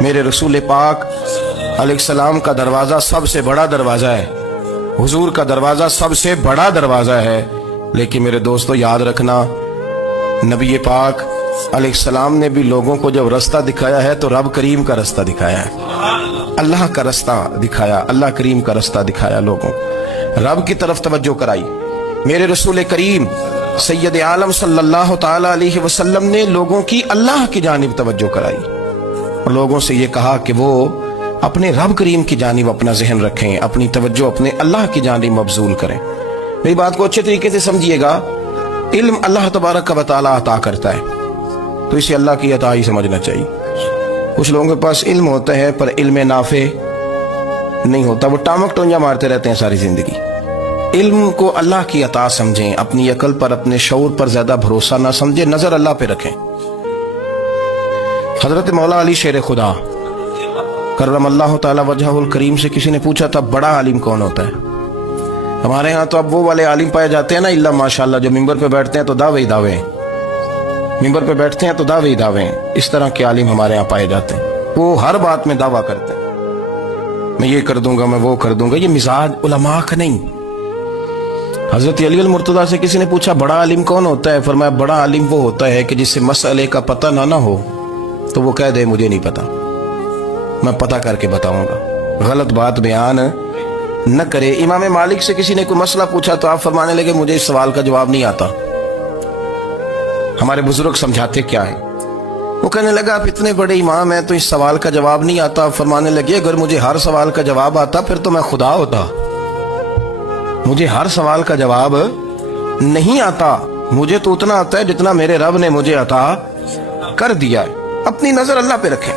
میرے رسول پاک علیہ السلام کا دروازہ سب سے بڑا دروازہ ہے، حضور کا دروازہ سب سے بڑا دروازہ ہے، لیکن میرے دوستو یاد رکھنا، نبی پاک علیہ السلام نے بھی لوگوں کو جب رستہ دکھایا ہے تو رب کریم کا رستہ دکھایا ہے، اللہ کا رستہ دکھایا، اللہ کریم کا رستہ دکھایا، لوگوں رب کی طرف توجہ کرائی۔ میرے رسول کریم سید عالم صلی اللہ تعالی علیہ وسلم نے لوگوں کی اللہ کی جانب توجہ کرائی اور لوگوں سے یہ کہا کہ وہ اپنے رب کریم کی جانب اپنا ذہن رکھیں، اپنی توجہ اپنے اللہ کی جانب مبذول کریں۔ میری بات کو اچھے طریقے سے سمجھیے گا، علم اللہ تبارک و تعالی عطا کرتا ہے تو اسے اللہ کی عطا ہی سمجھنا چاہیے۔ کچھ لوگوں کے پاس علم ہوتا ہے پر علم نافع نہیں ہوتا، وہ ٹامک ٹونجا مارتے رہتے ہیں ساری زندگی۔ علم کو اللہ کی عطا سمجھیں، اپنی عقل پر اپنے شعور پر زیادہ بھروسہ نہ سمجھیں، نظر اللہ پہ رکھیں۔ حضرت مولا علی شیر خدا کرم اللہ تعالی وجہہ الکریم سے کسی نے پوچھا تھا بڑا عالم کون ہوتا ہے؟ ہمارے ہاں تو اب وہ والے عالم پائے جاتے ہیں نا اللہ ماشاءاللہ، جو ممبر پہ بیٹھتے ہیں تو دعوے ہی دعوے ہیں، ممبر پہ بیٹھتے ہیں تو دعوے ہی دعوے ہیں، اس طرح کے عالم ہمارے ہاں پائے جاتے ہیں، وہ ہر بات میں دعویٰ کرتے ہیں، میں یہ کر دوں گا، میں وہ کر دوں گا۔ یہ مزاج علماء کا نہیں۔ حضرت علی المرتضیٰ سے کسی نے پوچھا بڑا عالم کون ہوتا ہے؟ فرمایا بڑا عالم وہ ہوتا ہے کہ جس سے مسئلے کا پتہ نہ ہو تو وہ کہہ دے مجھے نہیں پتا، میں پتہ کر کے بتاؤں گا، غلط بات بیان نہ کرے۔ امام مالک سے کسی نے کوئی مسئلہ پوچھا تو آپ فرمانے لگے مجھے اس سوال کا جواب نہیں آتا، ہمارے بزرگ سمجھاتے کیا ہے؟ وہ کہنے لگا آپ اتنے بڑے امام ہیں تو اس سوال کا جواب نہیں آتا۔ آپ فرمانے لگے اگر مجھے ہر سوال کا جواب آتا پھر تو میں خدا ہوتا، مجھے ہر سوال کا جواب نہیں آتا، مجھے تو اتنا آتا ہے جتنا میرے رب نے مجھے عطا کر دیا ہے۔ اپنی نظر اللہ پہ رکھیں،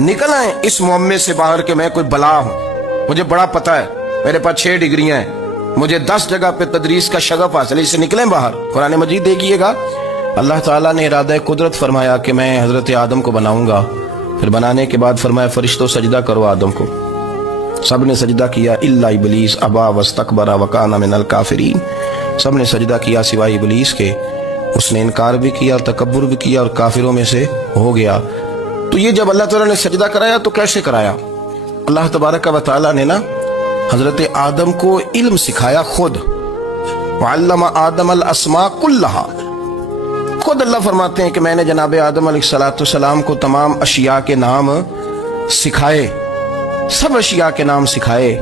نکل آئیں اس معمے سے باہر کہ میں کوئی بلا ہوں، مجھے بڑا پتہ ہے، میرے پاس 6 ڈگریاں ہیں، مجھے 10 جگہ پہ تدریس کا شغف حاصل ہے، اس سے نکلیں باہر۔ قرآن مجید دیکھیے گا، اللہ تعالیٰ نے ارادہ قدرت فرمایا کہ میں حضرت آدم کو بناؤں گا، پھر بنانے کے بعد فرمایا فرشتوں سجدہ کرو آدم کو، سب نے سجدہ کیا الا ابلیس ابا واستکبر وکان من الکافرین، سب نے سجدہ کیا سوائے ابلیس کے، اس نے انکار بھی کیا، تکبر بھی کیا اور کافروں میں سے ہو گیا۔ تو یہ جب اللہ تعالیٰ نے سجدہ کرایا تو کیسے کرایا؟ اللہ تبارک و تعالیٰ نے نا حضرت آدم کو علم سکھایا خود، وعلم آدم الاسماء کلہا، خود اللہ فرماتے ہیں کہ میں نے جناب آدم علیہ السلام کو تمام اشیاء کے نام سکھائے، سب اشیاء کے نام سکھائے۔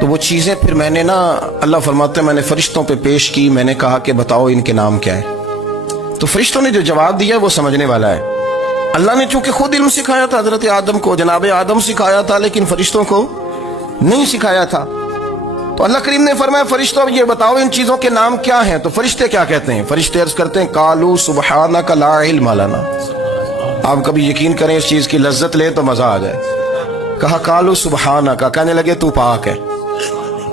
تو وہ چیزیں پھر میں نے نا، اللہ فرماتے ہیں میں نے فرشتوں پہ پیش کی، میں نے کہا کہ بتاؤ ان کے نام کیا ہے، تو فرشتوں نے جو جواب دیا وہ سمجھنے والا ہے۔ اللہ نے چونکہ خود علم سکھایا تھا حضرت آدم کو، جناب آدم سکھایا تھا، لیکن فرشتوں کو نہیں سکھایا تھا، تو اللہ کریم نے فرمایا فرشتوں یہ بتاؤ ان چیزوں کے نام کیا ہیں؟ تو فرشتے کیا کہتے ہیں؟ فرشتے عرض کرتے ہیں قالوا سبحانک لا علم لنا۔ آپ کبھی یقین کریں اس چیز کی لذت لیں تو مزہ آ جائے۔ کہا قالوا سبحانک، کہنے لگے تو پاک ہے،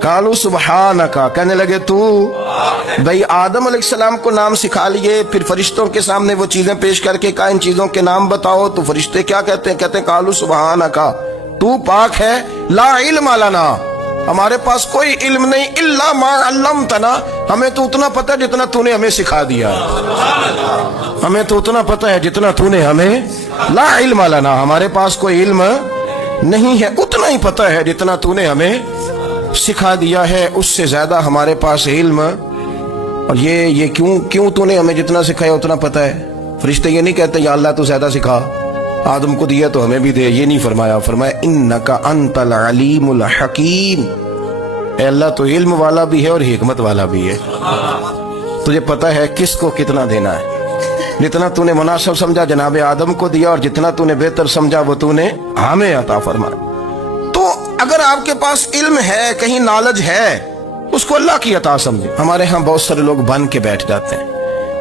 قالوا سبحانک، کہنے لگے تو بھئی آدم علیہ السلام کو نام سکھا لیے، پھر فرشتوں کے سامنے وہ چیزیں پیش کر کے کہا ان چیزوں کے نام بتاؤ، تو فرشتے کیا کہتے ہیں؟ کہتے ہیں قالوا سبحانک، تو پاک ہے، لا علم لنا، ہمارے پاس کوئی علم نہیں، الا ما علمتنا، ہمیں تو اتنا پتہ ہے جتنا تو نے ہمیں سکھا دیا، ہمیں تو اتنا پتہ ہے جتنا تو نے ہمیں، لا علم لنا، ہمارے پاس کوئی علم نہیں ہے، اتنا ہی پتہ ہے جتنا تو نے ہمیں سکھا دیا ہے، اس سے زیادہ ہمارے پاس علم، اور یہ کیوں تو نے ہمیں جتنا سکھایا اتنا پتہ ہے؟ فرشتے یہ نہیں کہتے یا اللہ تو زیادہ سکھا، آدم کو دیا تو ہمیں بھی دے، یہ نہیں فرمایا، فرمایا انکا انت العلیم الحکیم، اے اللہ تو علم والا بھی ہے اور حکمت والا بھی ہے، تجھے پتہ ہے کس کو کتنا دینا ہے، جتنا تو نے مناسب سمجھا جناب آدم کو دیا، اور جتنا تو نے بہتر سمجھا وہ تو نے ہمیں عطا فرمایا۔ تو اگر آپ کے پاس علم ہے، کہیں نالج ہے، اس کو اللہ کی عطا سمجھیں۔ ہمارے ہاں بہت سارے لوگ بن کے بیٹھ جاتے ہیں،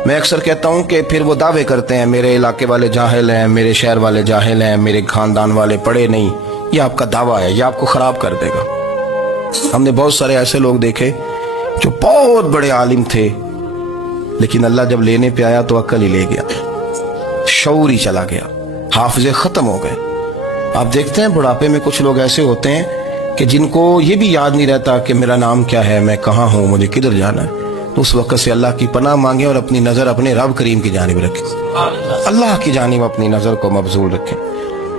میں اکثر کہتا ہوں کہ پھر وہ دعوے کرتے ہیں میرے علاقے والے جاہل ہیں، میرے شہر والے جاہل ہیں، میرے خاندان والے پڑھے نہیں، یہ آپ کا دعویٰ ہے، یہ آپ کو خراب کر دے گا۔ ہم نے بہت سارے ایسے لوگ دیکھے جو بہت بڑے عالم تھے، لیکن اللہ جب لینے پہ آیا تو عقل ہی لے گیا، شعور ہی چلا گیا، حافظے ختم ہو گئے۔ آپ دیکھتے ہیں بڑھاپے میں کچھ لوگ ایسے ہوتے ہیں کہ جن کو یہ بھی یاد نہیں رہتا کہ میرا نام کیا ہے، میں کہاں ہوں، مجھے کدھر جانا ہے۔ تو اس وقت سے اللہ کی پناہ مانگیں اور اپنی نظر اپنے رب کریم کی جانب رکھیں، اللہ کی جانب اپنی نظر کو مبذول رکھیں۔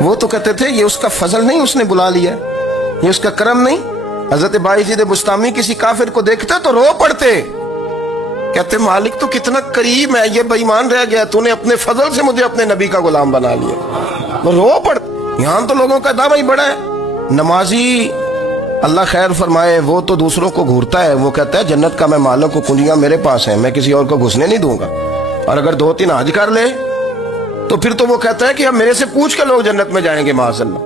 وہ تو کہتے تھے یہ اس کا فضل نہیں اس نے بلا لیا, یہ اس کا کرم نہیں. حضرت باعزید بستامی کسی کافر کو دیکھتے تو رو پڑتے, کہتے مالک تو کتنا کریم ہے, یہ بے ایمان رہ گیا, تو نے اپنے فضل سے مجھے اپنے نبی کا غلام بنا لیا. وہ رو پڑتے. یہاں تو لوگوں کا دعویٰ ہی بڑا ہے. نمازی اللہ خیر فرمائے وہ تو دوسروں کو گھورتا ہے, وہ کہتا ہے جنت کا میں مالک کو کنجیاں میرے پاس ہیں, میں کسی اور کو گھسنے نہیں دوں گا. اور اگر 2-3 حج کر لے تو پھر تو وہ کہتا ہے کہ اب میرے سے پوچھ کے لوگ جنت میں جائیں گے معاذ اللہ.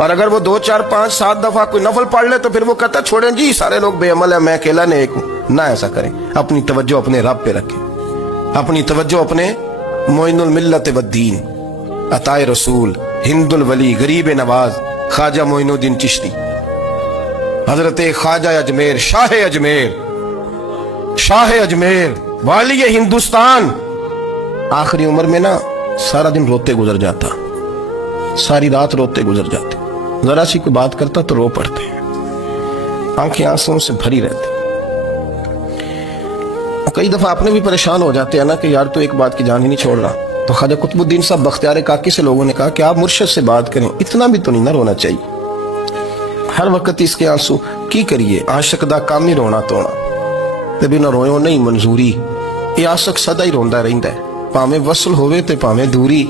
اور اگر وہ 2, 4, 5, 7 دفعہ کوئی نفل پڑھ لے تو پھر وہ کہتا ہے چھوڑیں جی سارے لوگ بے عمل ہیں, میں اکیلا نیک ہوں. نہ ایسا کریں, اپنی توجہ اپنے رب پہ رکھیں, اپنی توجہ اپنے معین الملت والدین, عطائے رسول, ہند الولی, غریب نواز, خواجہ معین الدین چشتی, حضرت خواجہ اجمیر, شاہ اجمیر, والی ہندوستان. آخری عمر میں نا سارا دن روتے گزر جاتا, ساری رات روتے گزر جاتے, ذرا سی کوئی بات کرتا تو رو پڑتے, آنکھیں آنسوں سے بھری رہتی. کئی دفعہ اپنے بھی پریشان ہو جاتے ہیں نا کہ یار تو ایک بات کی جان ہی نہیں چھوڑ رہا. تو خواجہ قطب الدین صاحب بختیار کاکی سے لوگوں نے کہا کہ آپ مرشد سے بات کریں, اتنا بھی تو نہیں نہ رونا چاہیے. ہر وقت اس کے آنسو کی کریے, عاشق دا کام ہی رونا توڑا, تبھی نہ روئے نہیں منظوری. یہ عاشق سدا ہی روندا رہندا ہے, پاویں وصل ہوئے تے پاویں دوری.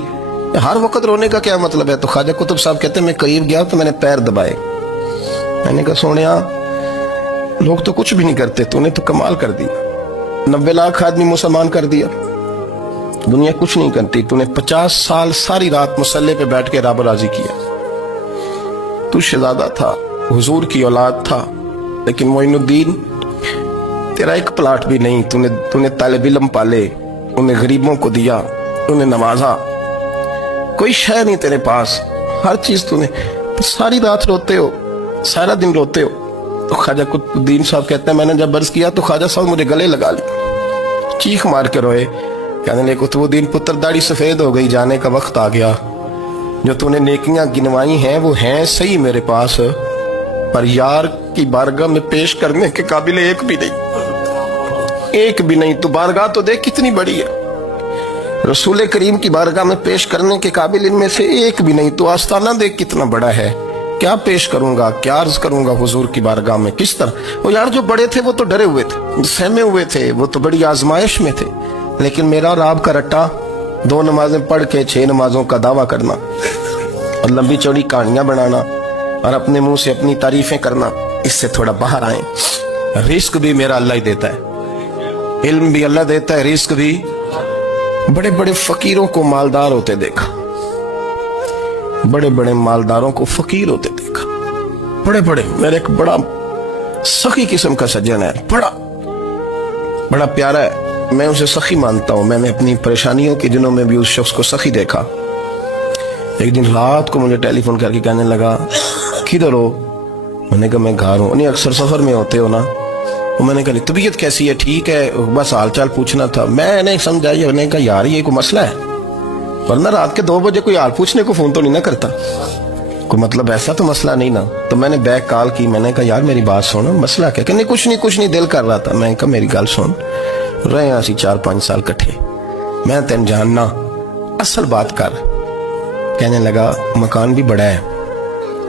ہر وقت رونے کا کیا مطلب ہے؟ تو خواجہ قطب صاحب کہتے ہیں میں قریب گیا تو میں نے پیر دبائے, میں نے کہا سونیا لوگ تو کچھ بھی نہیں کرتے, تو نے تو کمال کر دیا. 90 لاکھ آدمی مسلمان کر دیا, دنیا کچھ نہیں کرتی. تو نے 50 سال ساری رات مسلح پہ بیٹھ کے رب راضی کیا. تو شہزادہ تھا, حضور کی اولاد تھا, لیکن معین الدین تیرا ایک پلاٹ بھی نہیں. تو نے طالب علم پالے, انہیں غریبوں کو دیا, انہیں نوازا, کوئی شے نہیں تیرے پاس, ہر چیز تو نے. ساری رات روتے ہو, سارا دن روتے ہو. تو خواجہ قطب الدین صاحب کہتے ہیں میں نے جب عرض کیا تو خواجہ صاحب مجھے گلے لگا لی, چیخ مار کے روئے, کہنے لگے قطب الدین پتر داڑھی سفید ہو گئی, جانے کا وقت آ گیا. جو تو نے نیکیاں گنوائی ہیں وہ ہیں صحیح میرے پاس, پر یار کی بارگاہ میں پیش کرنے کے قابل ایک بھی نہیں. تو بارگاہ تو دیکھ کتنی بڑی ہے, رسول کریم کی بارگاہ میں پیش کرنے کے قابل ان میں سے ایک بھی نہیں. تو آستانہ دیکھ کتنا بڑا ہے, کیا پیش کروں گا, کیا عرض کروں گا حضور کی بارگاہ میں, کس طرح. وہ یار جو بڑے تھے وہ تو ڈرے ہوئے تھے, سہمے ہوئے تھے, وہ تو بڑی آزمائش میں تھے. لیکن میرا اور آپ کا رٹا 2 نمازیں پڑھ کے 6 نمازوں کا دعویٰ کرنا اور لمبی چوڑی کہانیاں بنانا اور اپنے منہ سے اپنی تعریفیں کرنا, اس سے تھوڑا باہر آئیں. رزق بھی میرا اللہ ہی دیتا ہے, علم بھی اللہ دیتا ہے, رزق بھی. بڑے بڑے فقیروں کو مالدار ہوتے دیکھا, بڑے بڑے مالداروں کو فقیر ہوتے دیکھا. بڑے میرے ایک بڑا سخی قسم کا سجن ہے, بڑا پیارا ہے, میں اسے سخی مانتا ہوں. میں نے اپنی پریشانیوں کے دنوں میں بھی اس شخص کو سخی دیکھا. ایک دن رات کو مجھے ٹیلی فون کر کے کہنے لگا کدھر ہو؟ میں نے کہا میں گھر ہوں. نہیں اکثر سفر میں ہوتے ہو نا. میں نے کہا طبیعت کیسی ہے؟ ٹھیک ہے, بس حال چال پوچھنا تھا. میں نے سمجھائی, میں نے کہا یار یہ کوئی مسئلہ ہے, ورنہ رات کے 2 بجے کوئی حال پوچھنے کو فون تو نہیں نہ کرتا, کوئی مطلب ایسا تو مسئلہ نہیں نا. تو میں نے بیک کال کی, میں نے کہا یار میری بات سن, مسئلہ کیا؟ کہ نہیں کچھ نہیں دل کر رہا تھا. میں نے کہا میری گل سن, رہے ہیں اسی 4-5 سال کٹھے, میں تین جاننا, اصل بات کر. کہنے لگا مکان بھی بڑا ہے,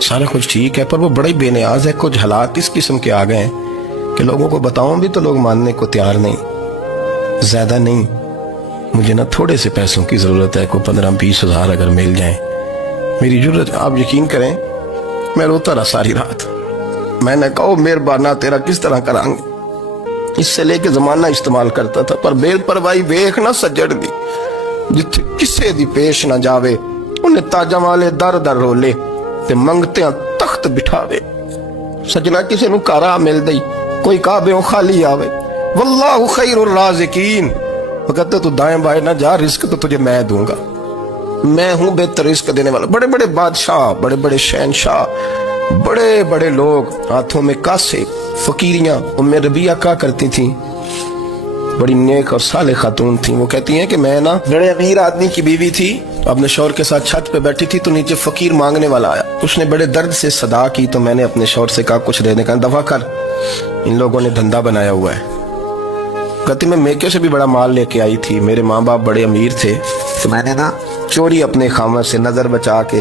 سارا کچھ ٹھیک ہے, پر وہ بڑا ہی بے نیاز ہے. کچھ حالات اس قسم کے آ گئے ہیں کہ لوگوں کو بتاؤں بھی تو لوگ ماننے کو تیار نہیں. زیادہ نہیں, مجھے نا تھوڑے سے پیسوں کی ضرورت ہے, کوئی 15-20 ہزار اگر مل جائیں میری ضرورت. آپ یقین کریں میں روتا رہا ساری رات. میں نے کہا مہربانہ تیرا کس طرح کرانگے, اس سے لے کے زمانہ استعمال کرتا تھا, پر بے پرواہی ویکھ نہ سجڑ دی, جتھے کسے دی پیش نہ جاوے, انہیں تاجاں والے در در رولے تے منگتے ہیں تخت بٹھاوے. سجنا کسے نو کارا مل دئی, کوئی کعبے خالی آوے. واللہ خیر الرازقین, وہ کہتے تو دائیں بائیں نہ جا, رزق تو تجھے میں دوں گا, میں ہوں بہتر رزق دینے والا. بڑے بڑے بادشاہ, بڑے بڑے شہنشاہ, بڑے بڑے لوگ, ہاتھوں میں کاسے, فقیریاں. ام ربیعہ کہا کرتی تھیں, بڑی نیک اور صالح خاتون تھیں. وہ کہتی ہیں کہ میں نا بڑے امیر آدمی کی بیوی تھی, اپنے شوہر کے ساتھ چھت پہ بیٹھی تھی, تو نیچے فقیر مانگنے والا آیا. اس نے بڑے درد سے صدا کی, تو میں نے اپنے شوہر سے کہا کچھ دینے کا, دفع کر, ان لوگوں نے دھندا بنایا ہوا ہے. کہتی میں میکے سے بھی بڑا مال لے کے آئی تھی, میرے ماں باپ بڑے امیر تھے, تو میں نے نا چوری اپنے خامد سے نظر بچا کے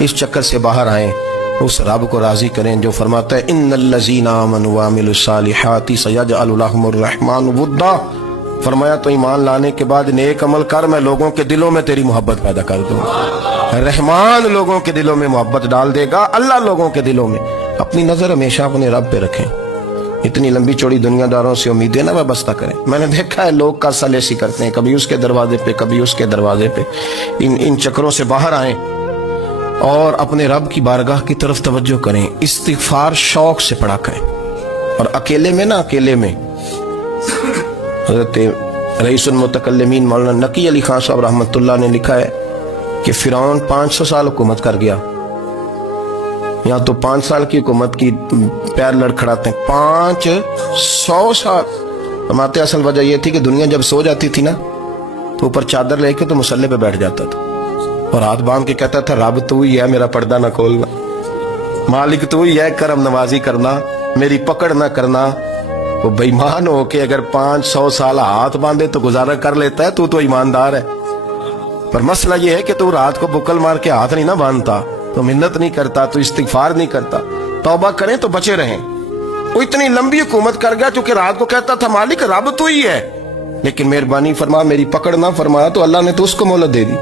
اس چکر سے باہر آئیں, اس رب کو راضی کریں جو فرماتا ہے ان الذین آمنوا وعملوا الصالحات سیجعل لهم الرحمن ودا. فرمایا تو ایمان لانے کے بعد نیک عمل کر, میں لوگوں کے دلوں میں تیری محبت پیدا کر دوں. رحمان لوگوں کے دلوں میں محبت ڈال دے گا, اللہ لوگوں کے دلوں میں. اپنی نظر ہمیشہ اپنے رب پہ رکھیں. اتنی لمبی چوڑی دنیا داروں سے امیدیں نہ وابستہ کریں. میں نے دیکھا ہے لوگ کا سلیسی کرتے ہیں, کبھی اس کے دروازے پہ کبھی اس کے دروازے پہ. ان چکروں سے باہر آئیں اور اپنے رب کی بارگاہ کی طرف توجہ کریں. استغفار شوق سے پڑھا کریں. اور اکیلے میں نا, اکیلے میں حضرت رئیس المتکلمین مولانا نقی علی خان صاحب رحمۃ اللہ نے لکھا ہے کہ فرعون 500 سال حکومت کر گیا. یہاں تو 5 سال کی حکومت کی پیر لڑکھڑاتے ہیں. 500 سال. فرماتے اصل وجہ یہ تھی کہ دنیا جب سو جاتی تھی نا تو اوپر چادر لے کے تو مسلح پہ بیٹھ جاتا تھا اور ہاتھ باندھ کے کہتا تھا رب تو ہی ہے, میرا پردہ نہ کھولنا, مالک تو ہی ہے, کرم نوازی کرنا, میری پکڑ نہ کرنا. وہ بے ایمان ہو کے اگر 500 سال ہاتھ باندھے تو گزارا کر لیتا ہے, تو ایماندار ہے. پر مسئلہ یہ ہے کہ تو رات کو بکل مار کے ہاتھ نہیں نہ باندھتا, تو منت نہیں کرتا, تو استغفار نہیں کرتا. توبہ کریں تو بچے رہیں. وہ اتنی لمبی حکومت کر گیا چونکہ رات کو کہتا تھا مالک رب تو ہی ہے, لیکن مہربانی فرما میری پکڑ نہ فرمایا, تو اللہ نے تو اس کو مہلت دے دی.